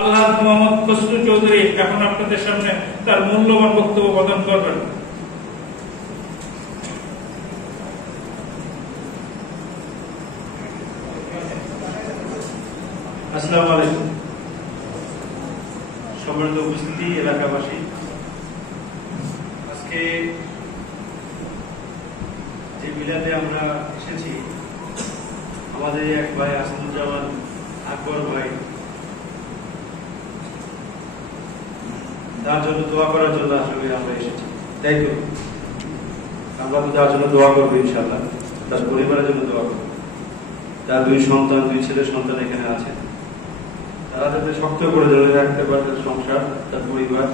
আল্লাহ মোহাম্মদ খসরু চৌধুরী এখন আপনাদের সামনে তার মূল্যবান বক্তব্য প্রদান করবেন। আসসালামু আলাইকুম। সম্মানিত উপস্থিতি, এলাকাবাসী, আজকে যে মিলাদে আমরা এসেছি, আমাদের এক ভাই আসাদুজ্জামান আকবর ভাই, তার জন্য দোয়া করার জন্য আসলে আমরা এসেছি। তাই তো আমরা তো তার জন্য দোয়া করবো ইনশাআল্লাহ, তার পরিবারের জন্য দোয়া করবো। তার দুই ছেলে সন্তান এখানে আছে, তারা যাতে শক্ত করে ধরে রাখতে পারে তার সংসার, তার পরিবার,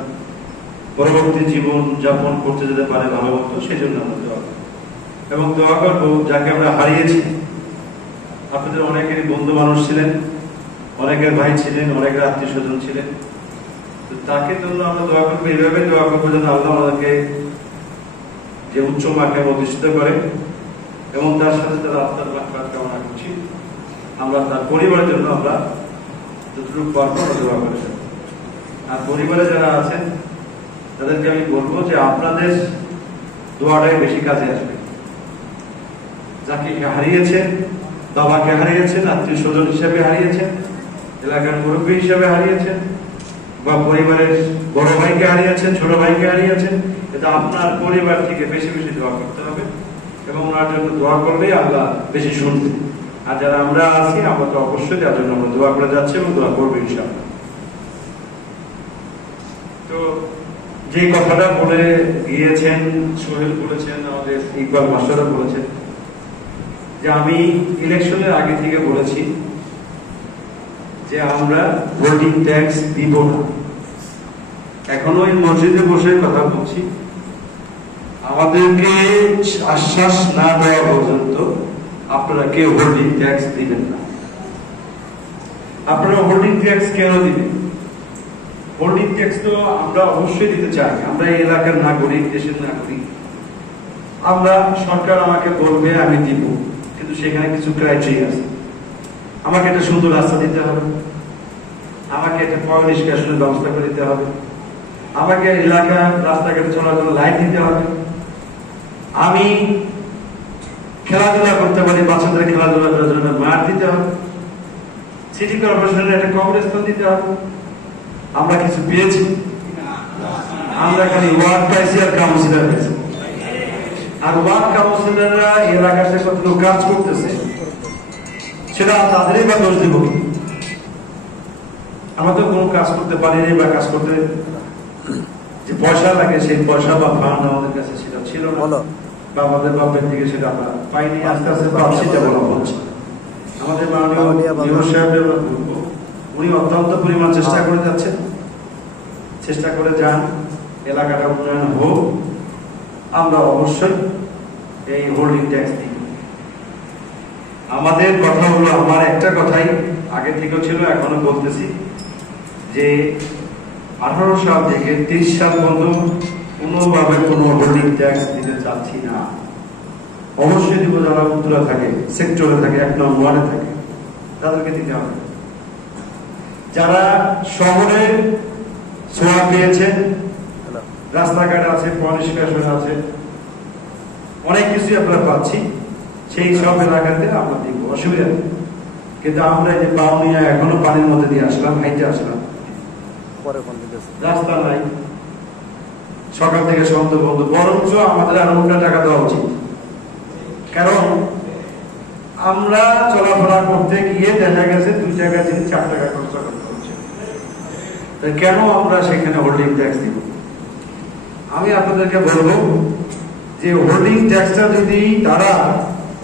পরবর্তী জীবন যাপন করতে যেতে পারে ভালো মতো, সেই জন্য আমরা দোয়া করবো। এবং দোয়া করবো যাকে আমরা হারিয়েছি, আপনাদের অনেকেরই বন্ধু মানুষ ছিলেন, অনেকের ভাই ছিলেন, অনেকের আত্মীয় স্বজন ছিলেন, তাকে জন্য আমরা দোয়া করবো, এইভাবে দোয়া করবো যেন আল্লাহ আমাদেরকে যে উচ্চ মার্গে অধিষ্ঠিত করে এবং তার সাথে তার আত্মার মাগফিরাত কামনা করছি। আমরা তার পরিবারের জন্য আমরা যতটুকু পারবো দোয়া করেছি। আর পরিবারে যারা আছেন তাদেরকে আমি বলবো যে আপনাদের দোয়াটাই বেশি কাজে আসবে। যাকে হারিয়েছেন, বাবাকে হারিয়েছেন, আত্মীয় স্বজন হিসেবে হারিয়েছেন, এলাকার মুরব্বী হিসেবে হারিয়েছেন, বা পরিবারের বড় ভাইকে হারিয়েছেন, ছোট ভাইকে হারিয়েছেন, এটা আপনার পরিবার থেকে বেশি বেশি দোয়া করতে হবে এবং ওনার জন্য দোয়া করলেই আল্লাহ বেশি শুনবে। আর যারা আমরা আছি, আমরা তো অবশ্যই তার জন্য আমরা দোয়া করে যাচ্ছি এবং দোয়া করবো ইনশাআল্লাহ। তো যে কথাটা বলে গিয়েছেন, সোহেল বলেছেন, আমাদের ইকবাল মাস্টারও বলেছেন যে আমি ইলেকশনের আগে থেকে বলেছি যে আমরা ভোটিং ট্যাক্স দিব না। এখনো এই মসজিদে বসে কথা বলছি, আমাদেরকে আশ্বাস না দেওয়া পর্যন্ত আপনারা কেউ হোল্ডিং ট্যাক্স দিবেন না। আপনারা হোল্ডিং ট্যাক্স কেন দিবেন? হোল্ডিং ট্যাক্স তো আমরা অবশ্যই দিতে চাই, আমরা এই এলাকার নাগরিক, দেশের নাগরিক। আমরা, সরকার আমাকে বলবে আমি দিব, কিন্তু সেখানে কিছু ক্রাইটেরিয়া আছে। আমাকে একটা সুন্দর রাস্তা দিতে হবে, আমাকে একটা পয় নিষ্কাশনের ব্যবস্থা করে দিতে হবে, আমাকে এলাকার রাস্তাঘাটে চলার জন্য লাইট দিতে হবে, আমি খেলাধুলা করতে পারি, বাচ্চাদের খেলাধুলা করার জন্য মাঠ দিতে হবে, সিটি কর্পোরেশনের একটা কবরস্থান দিতে হবে। আমরা কিছু পেয়েছি? আমরা খালি ওয়ার্ড পাইছি আর কাউন্সিলর পেয়েছি। আর ওয়ার্ড কাউন্সিলররা এলাকার সাথে কতগুলো কাজ করতেছে, সেটা তাদেরই বা দোষ দিব? আমরা তো কোনো কাজ করতে পারিনি, বা কাজ করতে যে পয়সা লাগে সেই পয়সা বা ফান্ড আমাদের কাছে সেটা ছিল না, বা আমাদের বাপের দিকে সেটা আমরা পাইনি। আস্তে আস্তে পাচ্ছি, যা বলা হচ্ছে। আমাদের মাননীয় সাহেব, উনি অত্যন্ত পরিমাণ চেষ্টা করে যাচ্ছেন, চেষ্টা করে যান এলাকাটা উন্নয়ন হোক। আমরা অবশ্যই এই হোল্ডিং ট্যাক্স দিই। আমাদের কথা হলো, আমার একটা কথাই আগে থেকেও ছিল, এখনো বলতেছি যে 18 সাল থেকে 30 সাল পর্যন্ত কোনোভাবে কোনো হোল্ডিং ট্যাক্স দিতে চাচ্ছি না। অবশ্যই দিব যারা উত্তরা থাকে, সেক্টরে থাকে, 1 নম্বর ওয়ার্ডে থাকে, তাদেরকে দিতে হবে। যারা শহরে ছোঁয়া পেয়েছেন, রাস্তাঘাট আছে, পরিষ্কার আছে, অনেক কিছুই আমরা পাচ্ছি, সেই সব এলাকাতে আমরা দিব, অসুবিধা নেই। কিন্তু আমরা এই যে বাউনিয়া এখনো পানির মধ্যে দিয়ে আসলাম, হাইটে আসলাম, রাস্তা নাই, সকাল থেকে সন্ধ্যা বন্ধ। বরঞ্চ আমাদের আরো উল্টা টাকা দেওয়া উচিত, কারণ আমরা চলাফেরা করতে গিয়ে দেখা গেছে 2 টাকা জিনিস 4 টাকা খরচ করতে হচ্ছে। কেন আমরা সেখানে হোল্ডিং ট্যাক্স দিব? আমি আপনাদেরকে বলবো যে হোল্ডিং ট্যাক্সটা যদি তারা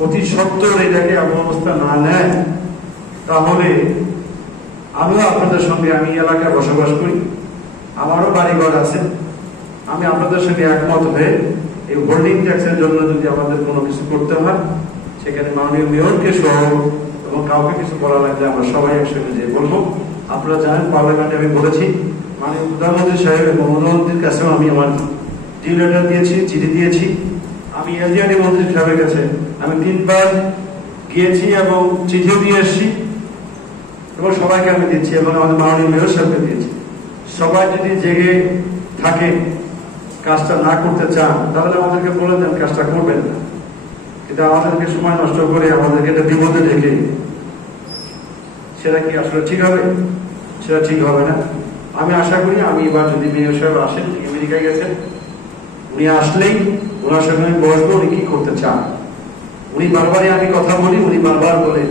অতি সত্বর এটাকে অবস্থা না নেয়, তাহলে আমিও আপনাদের সঙ্গে, আমি এলাকায় বসবাস করি, আমারও বাড়িঘর আছে, আমি আপনাদের সঙ্গে একমত হয়ে এই হোল্ডিং ট্যাক্সের জন্য যদি আমাদের কোনো কিছু করতে হয়, সেখানে মাননীয় মেয়রকে সহ এবং কাউকে কিছু বলা লাগলে আমরা সবাই একসঙ্গে যেয়ে বলবো। আপনারা জানেন, পার্লামেন্টে আমি বলেছি, মাননীয় প্রধানমন্ত্রী সাহেব এবং প্রধানমন্ত্রীর কাছেও আমি আমার ডিউ লেটার দিয়েছি, চিঠি দিয়েছি। আমি এলজিআরডি মন্ত্রী সাহেবের কাছে আমি 3 বার গিয়েছি এবং চিঠিও দিয়ে এসেছি। এবং সবাইকে আমি দিচ্ছি এবং আমাদের মাননীয় মেয়র সাহেবকে দিয়েছি। সবাই যদি জেগে থাকে, কাজটা না করতে চান, তাহলে আমাদেরকে বলে দেন কাজটা করবেন না। কিন্তু আমাদেরকে সময় নষ্ট করে আমাদেরকে এটা বিপদে ঢেকে, সেটা কি আসলে ঠিক হবে? সেটা ঠিক হবে না। আমি আশা করি আমি এবার যদি মেয়র সাহেব আসেন, আমেরিকায় গেছেন, উনি আসলেই ওনার সঙ্গে আমি বসবো, উনি কি করতে চান। উনি বারবারই আমি কথা বলি, উনি বারবার বলেন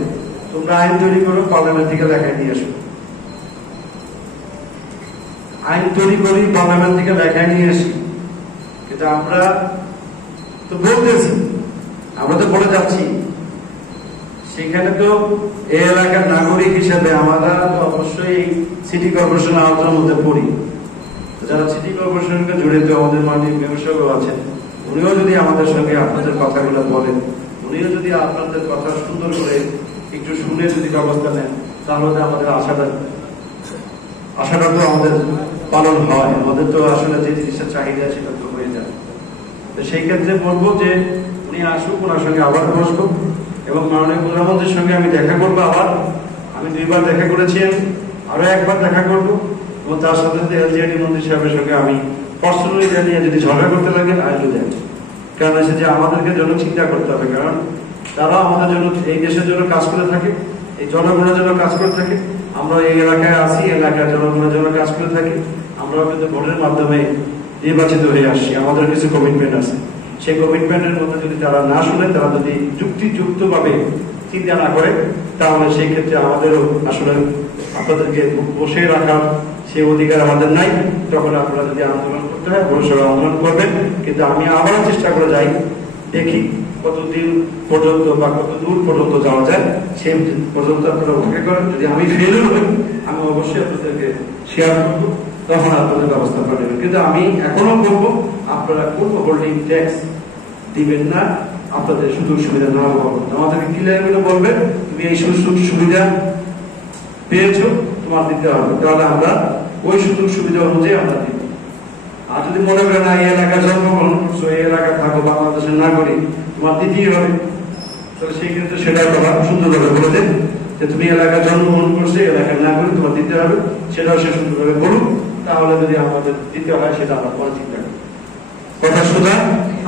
তোমরা আইন তৈরি করো, পার্লামেন্ট থেকে লেখায় নিয়ে আসো। আইন তৈরি করি, পার্লামেন্ট থেকে লেখায় নিয়ে আসি। কিন্তু আমরা তো বলতেছি, আমরা তো বলে যাচ্ছি, সেখানে তো এই এলাকার নাগরিক হিসেবে আমরা তো অবশ্যই সিটি কর্পোরেশনের আওতার মধ্যে পড়ি। যারা সিটি কর্পোরেশনকে জড়িত, আমাদের মাননীয় মেয়র সাহেব আছেন, উনিও যদি আমাদের সঙ্গে আপনাদের কথাগুলো বলেন, উনিও যদি আপনাদের কথা সুন্দর করে একটু শুনে যদি ব্যবস্থা নেন, তাহলে আমাদের আশাটা তো আমাদের পালন হয়। আমাদের তো আসলে যে জিনিসের চাহিদা সেটা তো হয়ে যায়। তো সেই ক্ষেত্রে বলবো যে উনি আসুক, ওনার সঙ্গে আবার বসবো এবং মাননীয় প্রধানমন্ত্রীর সঙ্গে আমি দেখা করবো। আবার আমি 2বার দেখা করেছি, আরো একবার দেখা করবো এবং তার সাথে এলজিআইডি মন্ত্রী সাহেবের সঙ্গে আমি পার্সোনালি জানিয়ে যদি ঝগড়া করতে লাগে আয়োজন দেয়। কারণ হচ্ছে যে আমাদেরকে জন্য চিন্তা করতে হবে, কারণ তারা আমাদের জন্য, এই দেশের জন্য কাজ করে থাকে, এই জনগণের জন্য কাজ করে থাকে। আমরা এই এলাকায় আসি, এলাকার জনগণের জন্য কাজ করে থাকি। আমরাও কিন্তু ভোটের মাধ্যমে নির্বাচিত হয়ে আসছি, আমাদের কিছু কমিটমেন্ট আছে। সেই কমিটমেন্টের মধ্যে যদি তারা না শুনে, তারা যদি যুক্তিযুক্ত ভাবে চিন্তা না করে, তাহলে সেই ক্ষেত্রে আমাদেরও আসলে আপনাদেরকে বসে রাখার সেই অধিকার আমাদের নাই। তখন আপনারা যদি আন্দোলন করতে হয়, অবশ্যই আন্দোলন করবেন। কিন্তু আমি আবারও চেষ্টা করে যাই, দেখি কতদিন পর্যন্ত বা কত দূর পর্যন্ত যাওয়া যায়, সেই পর্যন্ত আপনারা অপেক্ষা করেন। যদি আমি ফেলিওর হই, আমি অবশ্যই আপনাদেরকে শেয়ার করবো, তখন আপনাদের ব্যবস্থা করে নেবেন। কিন্তু আমি এখনো বলবো, আপনারা কোন হোল্ডিং ট্যাক্স দিবেন না, আপনাদের সুযোগ সুবিধা না পাবেন। আমাদেরকে ক্লিয়ার করে বলবেন তুমি এই সুযোগ সুবিধা পেয়েছো, তোমার দিতে হবে, তাহলে আমরা ওই সুযোগ সুবিধা অনুযায়ী আমরা দিব। আর যদি মনে করেন না, এই এলাকায় জন্মগ্রহণ করছো, এই এলাকায় থাকো, বাংলাদেশের নাগরিক, তোমার দিতেই হবে, তাহলে সেই ক্ষেত্রে সেটা কথা সুন্দরভাবে বলে দেন যে তুমি এলাকায় জন্মগ্রহণ করছো, এলাকার নাগরিক, তোমার দিতে হবে, সেটাও সে সুন্দরভাবে বলুন। তাহলে যদি আমাদের দিতে হয়, সেটা আমরা পরে চিন্তা করি। কথা সোজা,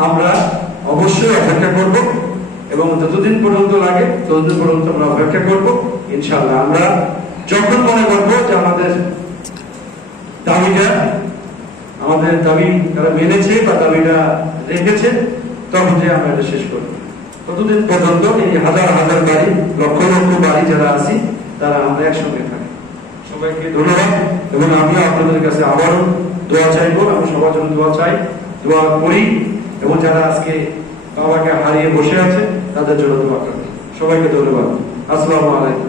আমরা অবশ্যই অপেক্ষা করব এবং যতদিন পর্যন্ত লাগে ততদিন পর্যন্ত আমরা অপেক্ষা করব। ইনশাআল্লাহ আমরা যখন মনে করবো যে আমাদের দাবি তারা মেনেছে বা দাবিটা রেখেছে, তখন যে আমরা এটা শেষ করবো। ততদিন পর্যন্ত এই হাজার হাজার বাড়ি, লক্ষ লক্ষ বাড়ি যারা আছি, তারা আমরা একসঙ্গে থাকি। সবাইকে ধন্যবাদ এবং আমিও আপনাদের কাছে আবারও দোয়া চাইবো। আমি সবার জন্য দোয়া চাই, দোয়া করি এবং যারা আজকে বাবাকে হারিয়ে বসে আছে তাদের জন্য দোয়া করি। সবাইকে ধন্যবাদ। আসসালামু আলাইকুম।